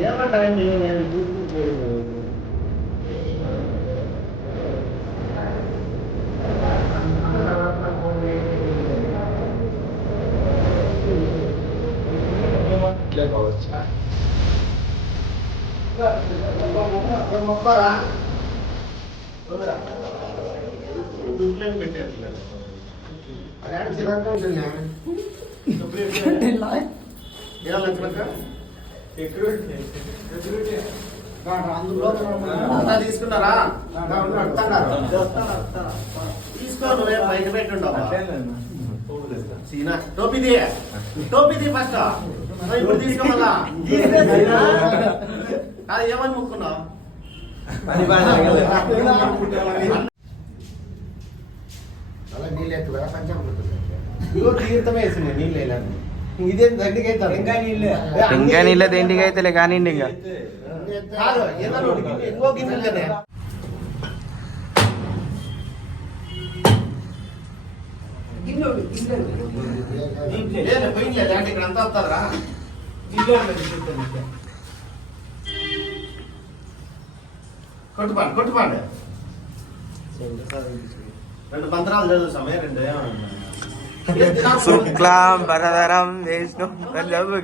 ఏమంటారండి నేను తీసుకున్నారా తీసుకో నువ్వే బయట పెట్టుండవు సీనా టోపీది ఫస్ట్ ఇప్పుడు తీసుకోమల్లా అది ఏమని ముక్కున్నావు తీర్థమే వేసింది నీళ్ళు వేయాలి ఇదే దగ్గరికి ఇంకా నీళ్ళ దేంటికి అయితే కానీ ఇంకా ఇంకో గిన్నె ఇక్కడ అంతా వస్తారా కొట్టుపాడు రెండు మంత్రాలు చదువు సమయం రెండు శుక్లాం వరదరం విష్ణు చదువు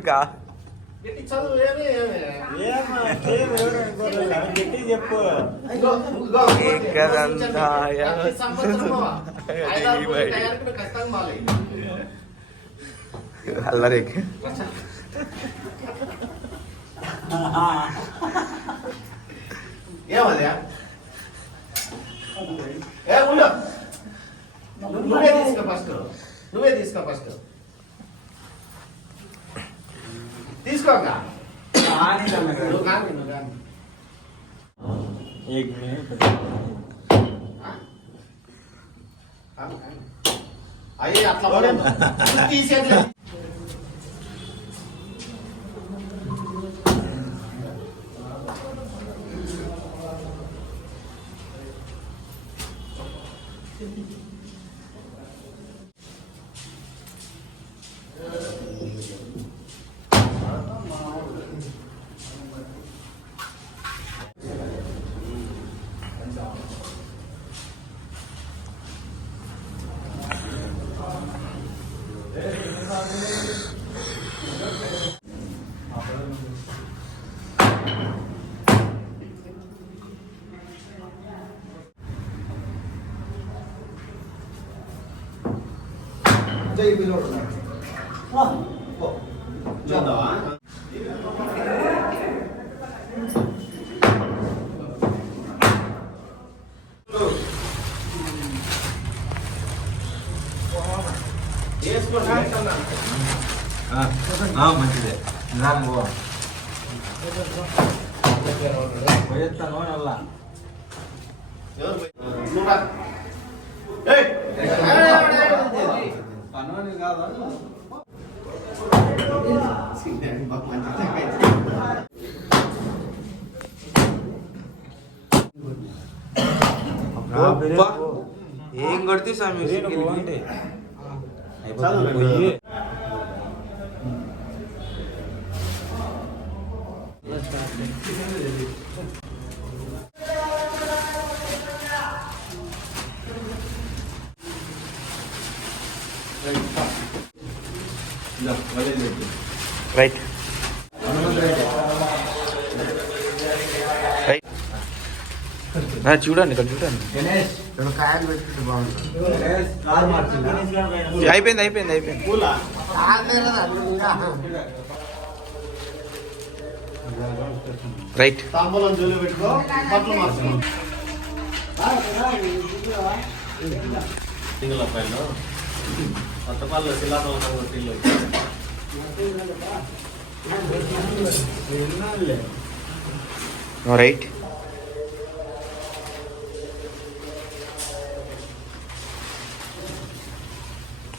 ఏకదంతాయ అల్లరికి ఏమయ్యా నువ్వే తీసుకో ఫస్ట్ తీసుకోక నువ్వు కానీ అయ్యి అట్లా తీసేది మంచిదే పోయేస్తాను అలా పనుని కాదా ఏం కొడితే స్వామి రైట్ చూడండి ఇక్కడ చూడండి అయిపోయింది రైట్ తాంబూలం జోలు పెట్టుకో బట్టలు మార్చుకో సింగిల్ అబ్బాయిలో కొత్తపాల్లో శిలాపలకం కొట్టిల్లు రైట్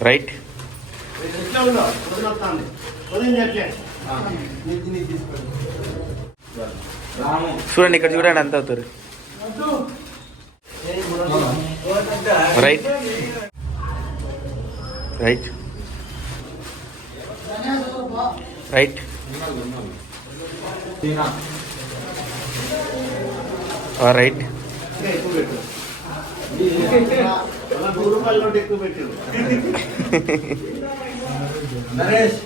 రైట్ ఎట్లా ఉందో వదిలేస్తాను వదిలి చెప్పే చూడండి ఇక్కడ చూడండి అంత అవుతారు రైట్ రైట్ రైట్ రైట్ ఎక్కువ పెట్టు. అలా 100 రూపాయల నోటు ఎక్కువ పెట్టారు. నరేష్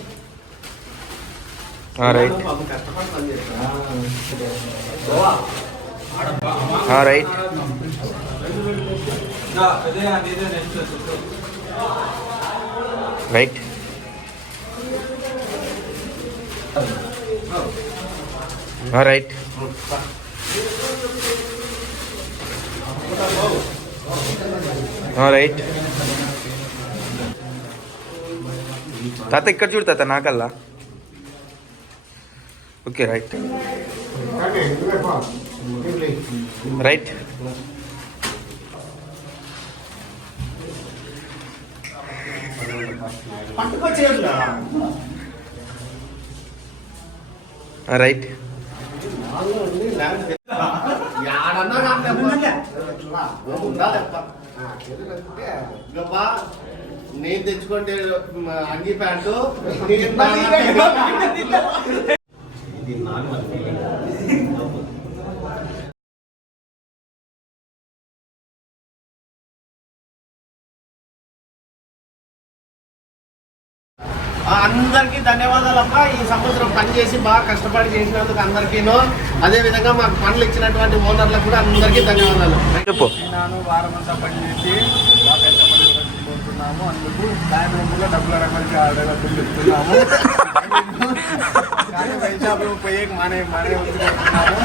రైట్ పాపం కష్టపడి పని చేస్తాను. రైట్ రైట్ రైట్ రైట్ తాత ఇక్కడ చూడు తాత నాకల్లా ఓకే రైట్ రైట్ పట్టుకొచ్చేట్లా రైట్ యాడన్నా గబ్బా నేను తెచ్చుకుంటే అంగి ప్యాంటు అందరికీ ధన్యవాదాలమ్మా. ఈ సంవత్సరం పని చేసి బాగా కష్టపడి చేసినందుకు అందరికీను, అదే విధంగా మాకు పనులు ఇచ్చినటువంటి ఓనర్లకు కూడా అందరికీ ధన్యవాదాలు. చెప్పు నేను వారమంతా పనిచేసి బాగా కష్టపడి కోరుతున్నాము. అందుకు సాయంత్రంలో డబ్బుల రకాలకి ఆడేటట్టు చెప్తున్నాము. కానీ వైజాగ్ పోయే మానే మానే వస్తున్నాము.